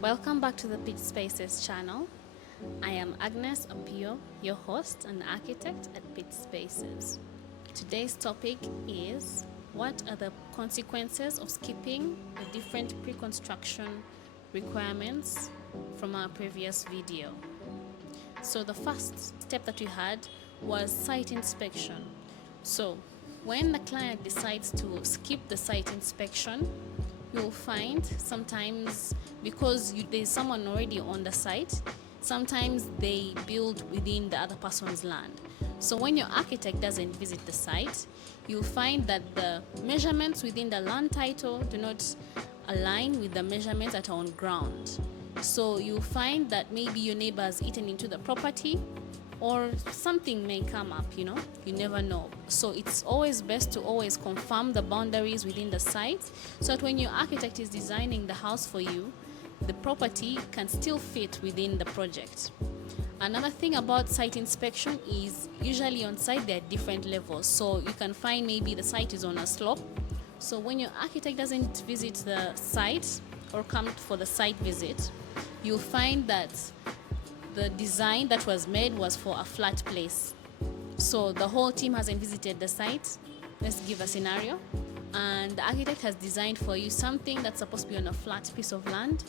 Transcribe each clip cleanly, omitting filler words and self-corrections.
Welcome back to the Pitch Spaces channel. I am Agnes Apio, your host and architect at Pitch Spaces. Today's topic is what are the consequences of skipping the different pre-construction requirements from our previous video. So the first step that we had was site inspection. So when the client decides to skip the site inspection, you'll find sometimes because there's someone already on the site, sometimes they build within the other person's land. So when your architect doesn't visit the site, you'll find that the measurements within the land title do not align with the measurements that are on ground. So you'll find that maybe your neighbor has eaten into the property or something may come up, you never know. So it's always best to always confirm the boundaries within the site so that when your architect is designing the house for you, the property can still fit within the project. Another thing about site inspection is usually on site there are different levels. So you can find maybe the site is on a slope. So when your architect doesn't visit the site or come for the site visit, you'll find that the design that was made was for a flat place. So the whole team hasn't visited the site. Let's give a scenario. And the architect has designed for you something that's supposed to be on a flat piece of land,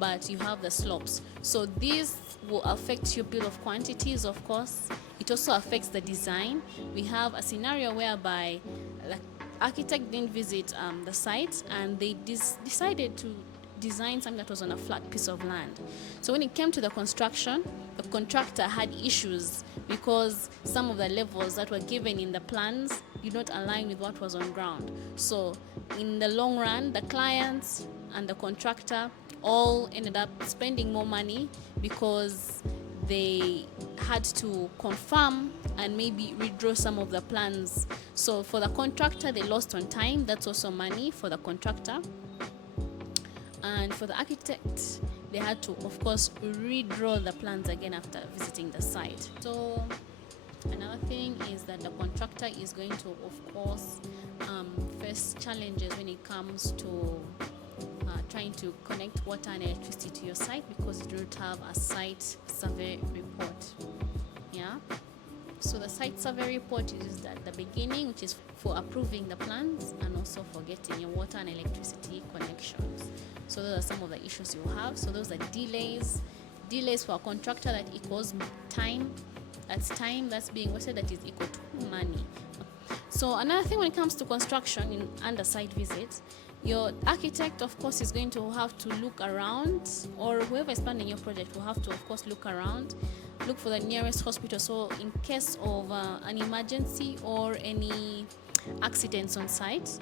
but you have the slopes. So this will affect your bill of quantities, of course. It also affects the design. We have a scenario whereby the architect didn't visit the site and they decided to design something that was on a flat piece of land. So when it came to the construction, the contractor had issues because some of the levels that were given in the plans did not align with what was on ground. So in the long run, the clients and the contractor all ended up spending more money because they had to confirm and maybe redraw some of the plans. So for the contractor, they lost on time. That's also money for the contractor. And for the architect, they had to, of course, redraw the plans again after visiting the site. So another thing is that the contractor is going to, of course, face challenges when it comes to trying to connect water and electricity to your site because you do not have a site survey report. Yeah. So the site survey report is at the beginning, which is for approving the plans and also for getting your water and electricity connections. So those are some of the issues you have. So those are delays for a contractor that equals time. That's time that's being wasted that is equal to money. So another thing when it comes to construction and the site visits, your architect, of course, is going to have to look around, or whoever is planning your project will have to, of course, look around, look for the nearest hospital. So in case of an emergency or any accidents on site,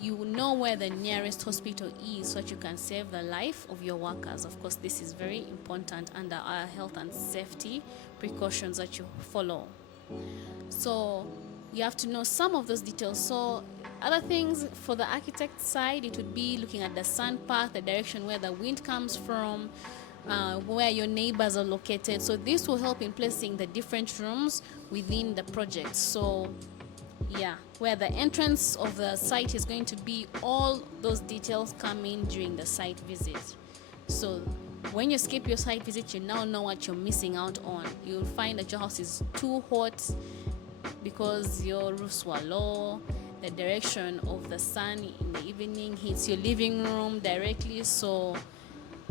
you know where the nearest hospital is so that you can save the life of your workers. Of course, this is very important under our health and safety precautions that you follow. So you have to know some of those details. So other things for the architect side, it would be looking at the sun path, the direction where the wind comes from, where your neighbors are located. So this will help in placing the different rooms within the project. So yeah, where the entrance of the site is going to be, all those details come in during the site visit. So when you skip your site visit, you now know what you're missing out on. You'll find that your house is too hot because your roofs were low. The direction of the sun in the evening hits your living room directly. So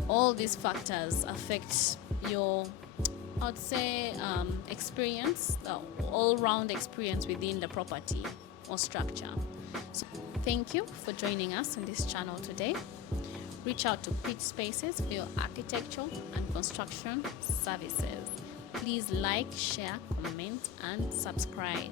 all these factors affect your, I would say, experience, all-round experience within the property or structure. So thank you for joining us on this channel today. Reach out to Pitch Spaces for your architectural and construction services. Please like, share, comment, and subscribe.